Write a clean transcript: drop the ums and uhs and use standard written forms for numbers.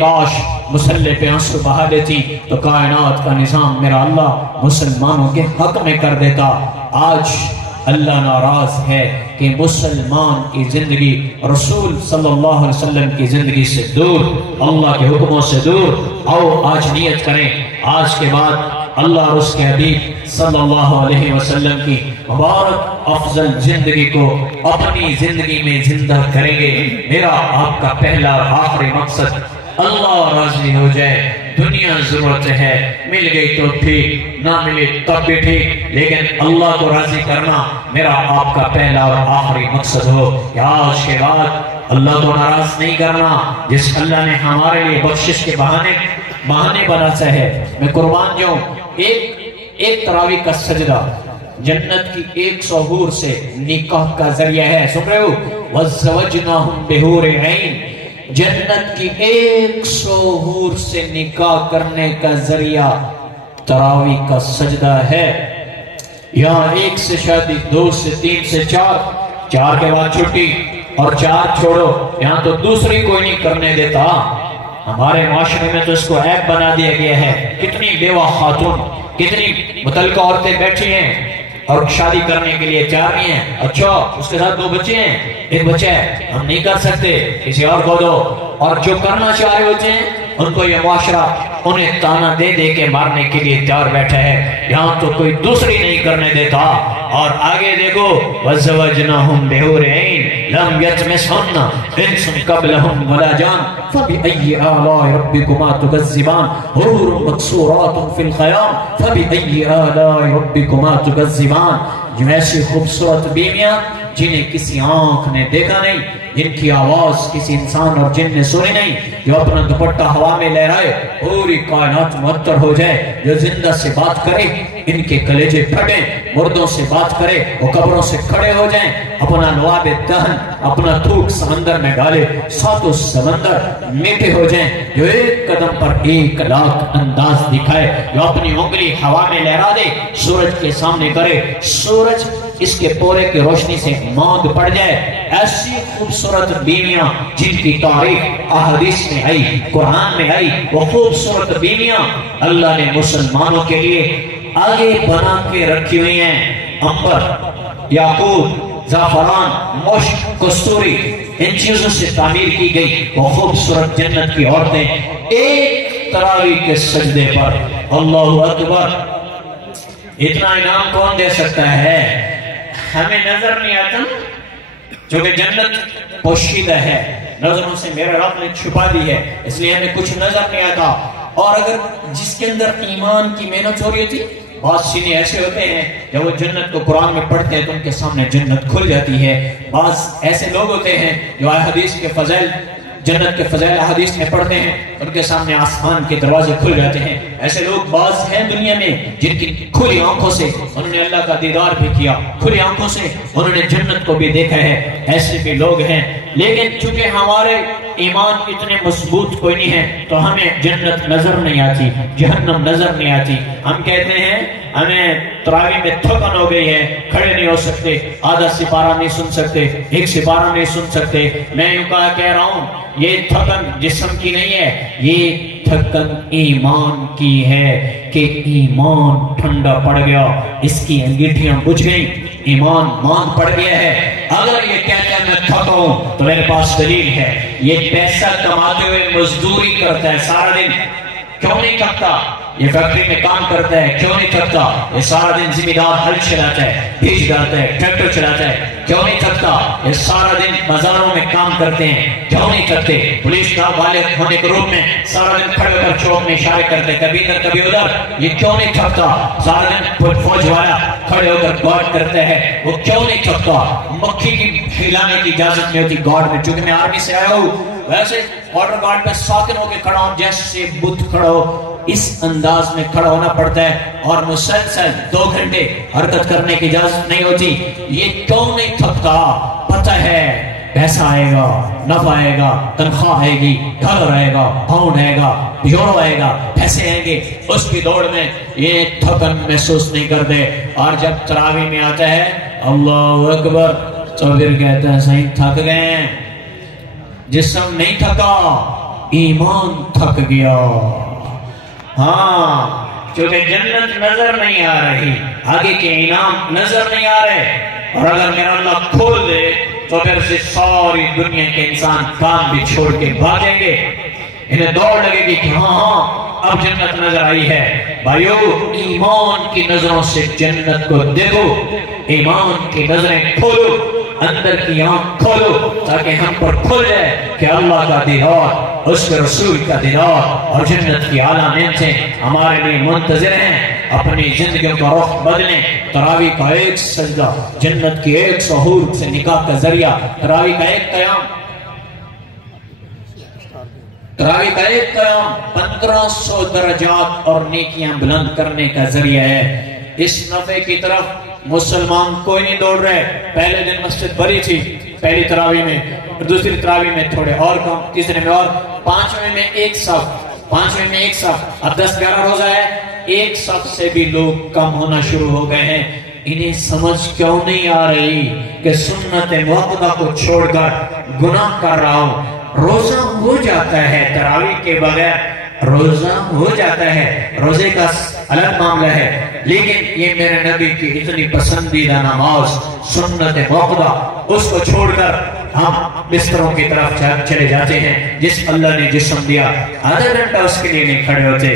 کاش مسلح پہ آنسو بہا دیتی تو کائنات کا نظام میرا اللہ مسلمانوں کے حق میں کر دیتا۔ آج اللہ ناراض ہے کہ مسلمان کی زندگی رسول صلی اللہ علیہ وسلم کی زندگی سے دور، اللہ کے حکموں سے دور۔ آؤ آج نیت کریں، آج کے بعد اللہ اور اس کے حبیب صلی اللہ علیہ وسلم کی مبارک افضل زندگی کو اپنی زندگی میں زندہ کریں گے۔ میرا آپ کا پہلا اور آخری مقصد اللہ راضی ہو جائے۔ دنیا ضرورت ہے، مل گئی تو ٹھیک، نہ ملے تب بھی ٹھیک، لیکن اللہ کو راضی کرنا میرا آپ کا پہلا اور آخری مقصد ہو۔ کہ آج کے بعد اللہ کو ناراض نہیں کرنا، جس اللہ نے ہمارے لیے بخشش کے بہانے بنا ہے۔ میں قربان جاؤں، ایک تراویح کا سجدہ جنت کی 100 حور سے نکاح کا ذریعہ ہے۔ سن رہے ہو؟ وَزَّوَجْنَاهُمْ بِحُورٍ عِينٍ، جنت کی 100 حور سے نکاح کرنے کا ذریعہ تراویح کا سجدہ ہے۔ یہاں 1 سے شادی، 2 سے 3 سے 4، 4 کے بعد چھٹی، اور 4 چھوڑو، یہاں تو دوسری کوئی نہیں کرنے دیتا۔ ہمارے معاشرے میں تو اس کو عیب بنا دیا گیا ہے۔ کتنی بیوہ خاتون، کتنی متعلقہ عورتیں بیٹھی ہیں اور شادی کرنے کے لیے تیار نہیں ہیں۔ اچھا اس کے ساتھ 2 بچے ہیں، 1 بچہ ہے، ہم نہیں کر سکتے، کسی اور کو دو۔ اور جو کرنا چاہ رہے ہوتے ہیں ان کو یہ معاشرہ انہیں تانا دے دے کے مارنے کے لیے تیار بیٹھا ہے۔ یہاں تو کوئی دوسری نہیں کرنے دیتا۔ اور آگے دیکھو، وَزَّوَجْنَاهُمْ بِحُورٍ عِينٍ لَمْ يَطْمِثْهُنَّ إِنسٌ قَبْلَهُمْ وَلَا جَانٌ فَبِأَيِّ آلَاءِ رَبِّكُمَا تُكَذِّبَانِ حُورٌ مَقْصُورَاتٌ فِي الْخَيَامِ فَبِأَيِّ آلَاءِ رَبِّكُمَا تُكَذِّبَانِ۔ جو ایسی خوبصورت بیویاں جنہیں کسی آنکھ نے دیکھا نہیں، جن کی آواز کسی انسان اور جن نے سنی نہیں، جو اپنا دوپٹہ ہوا میں لہرائے پوری کائنات معطر ہو جائے، جو زندہ سے بات کرے ان کے کلیجے پھٹیں، مردوں سے بات کرے وہ قبروں سے کھڑے ہو جائیں، اپنا لعاب دہن، اپنا تھوک سمندر میں ڈالے، 7 سمندر میٹھے ہو جائیں، جو ایک قدم پر 1 لاکھ انداز دکھائے، جو اپنی انگلی ہوا میں لہرا دے، سورج کے سامنے کرے، سورج اس کے پورے کی روشنی سے ماند پڑ جائے۔ ایسی خوبصورت بیویاں جن کی تاریخ احادیث میں آئی، قرآن میں آئی، وہ خوبصورت بیویاں اللہ نے مسلمانوں کے لیے آگے بنا کے رکھی ہوئی ہیں۔ عنبر، یاقوت، زعفران، مشک، کستوری، ان چیزوں سے تعمیر کی گئی وہ خوبصورت جنت کی عورتیں ایک تراویح کے سجدے پر، اللہ اکبر، اتنا انعام کون دے سکتا ہے؟ ہمیں نظر نہیں آتا، چونکہ جنت پوشیدہ ہے، نظروں سے میرے رب نے چھپا دی ہے، اس لیے ہمیں کچھ نظر نہیں آتا۔ اور اگر جس کے اندر ایمان کی محنت ہو رہی ہوتی، بعض سینے ایسے ہوتے ہیں جب وہ جنت کو قرآن میں پڑھتے ہیں تو ان کے سامنے جنت کھل جاتی ہے۔ بعض ایسے لوگ ہوتے ہیں جو حدیث کے فضائل، جنت کے فضائل حدیث میں پڑھتے ہیں، ان کے سامنے آسمان کے دروازے کھل جاتے ہیں۔ ایسے لوگ بعض ہیں دنیا میں جن کی کھلی آنکھوں سے انہوں نے اللہ کا دیدار بھی کیا، کھلی آنکھوں سے انہوں نے جنت کو بھی دیکھا ہے، ایسے بھی لوگ ہیں۔ لیکن چونکہ ہمارے ایمان اتنے مضبوط کوئی نہیں ہے تو ہمیں جنت نظر نہیں آتی، جہنم نظر نہیں آتی۔ ہم کہتے ہیں ہمیں تراویح میں تھکن ہو گئی ہے، کھڑے نہیں ہو سکتے، آدھا سپارہ نہیں سن سکتے، 1 سپارہ نہیں سن سکتے۔ میں یوں کہہ رہا ہوں، یہ تھکن جسم کی نہیں ہے، یہ تھکن ایمان کی ہے کہ ایمان ٹھنڈا پڑ گیا، اس کی انگیٹھیاں بجھ گئیں، ایمان ماند پڑ گیا ہے۔ اگر یہ کہتا ہے میں تھکا ہوں تو میرے پاس دلیل ہے، یہ پیسہ کماتے ہوئے مزدوری کرتا ہے سارا دن، کیوں نہیں تھکتا؟ یہ فیکٹری میں کام کرتا ہے، کیوں نہیں تھکتا؟ یہ سارا دن ذمہ دار ہل چلاتا ہے، بیج ڈالتا ہے، ٹریکٹر چلاتا ہے، کیوں نہیں تھکتا؟ یہ سارا دن بازاروں میں کام کرتے ہیں، کیوں نہیں تھکتے؟ پولیس کا والے ہونے کے روپ میں سارا دن کھڑے ہو کر چوک میں اشارے کرتے، کبھی ادھر کبھی ادھر، یہ کیوں نہیں تھکتا؟ سارا دن فوج والا کھڑے ہو کر گارڈ کرتا ہے، وہ کیوں نہیں تھکتا؟ مکھی کی کھلانے کی اجازت نہیں ہوتی گارڈ میں، چونکہ میں آرمی سے آیا ہوں، ویسے بارڈر گارڈ پہ ساکن ہو کے کھڑا ہوں، جیسے بدھ کھڑا ہو اس انداز میں کھڑا ہونا پڑتا ہے، اور مسلسل 2 گھنٹے حرکت کرنے کی اجازت نہیں ہوتی۔ یہ کیوں نہیں تھکتا؟ پتہ ہے پیسہ آئے گا، نفع آئے گا، تنخواہ آئے گی، گھر آئے گا، پاؤنڈ آئے گا، یورو آئے گا، پیسے آئیں گے، اس کی دوڑ میں یہ تھکن محسوس نہیں کرتے۔ اور جب تراویح میں آتا ہے اللہ اکبر تو پھر کہتا ہے صحیح تھک گئے ہیں، جسم نہیں تھکا، ایمان تھک گیا. ہاں چونکہ جنت نظر نہیں آ رہی, آگے کے انعام نظر نہیں آ رہے, اور اگر میرا اللہ کھول دے تو پھر سے ساری دنیا کے انسان کام بھی چھوڑ کے بھاگیں گے. انہیں دوڑ لگے گی کہ ہاں اب جنت نظر آئی ہے. بھائیو ایمان کی نظروں سے جنت کو دیکھو, ایمان کی نظریں کھولو, اندر کی آنکھ کھولو تاکہ ہم پر کھل جائے کہ اللہ کا دیدار, اس کے رسول کا دیدار اور جنت کی اعلیٰ نعمتیں ہمارے لیے منتظر ہیں. اپنی زندگیوں کا رخ بدلیں. تراویح کا ایک سجدہ جنت کی 100 حور سے نکاح کا ذریعہ, تراویح کا ایک قیام, تراویح کا ایک قیام 1500 درجات اور نیکیاں بلند کرنے کا ذریعہ ہے. اس نفع کی طرف مسلمان کوئی نہیں دوڑ رہے. پہلے دن مسجد بھری تھی پہلی تراویح میں, دوسری تراویح میں تھوڑے اور کم, تیسرے میں اور, پانچویں میں ایک صف. اب 10-11 روزہ ہے, ایک صف سے بھی لوگ کم ہونا شروع ہو گئے ہیں. انہیں سمجھ کیوں نہیں آ رہی کہ سنت موقدہ کو چھوڑ کر گناہ کر رہا ہوں. روزہ ہو جاتا ہے تراویح کے بغیر, روزہ ہو جاتا ہے, روزے کا الگ معاملہ ہے, لیکن یہ میرے نبی کی اتنی پسندیدہ نماز سنت موقدہ, اس کو چھوڑ کر ہم بستروں کی طرف چلے جاتے ہیں. جس اللہ نے جسم دیا آدھا گھنٹہ اس کے لیے نہیں کھڑے ہوتے.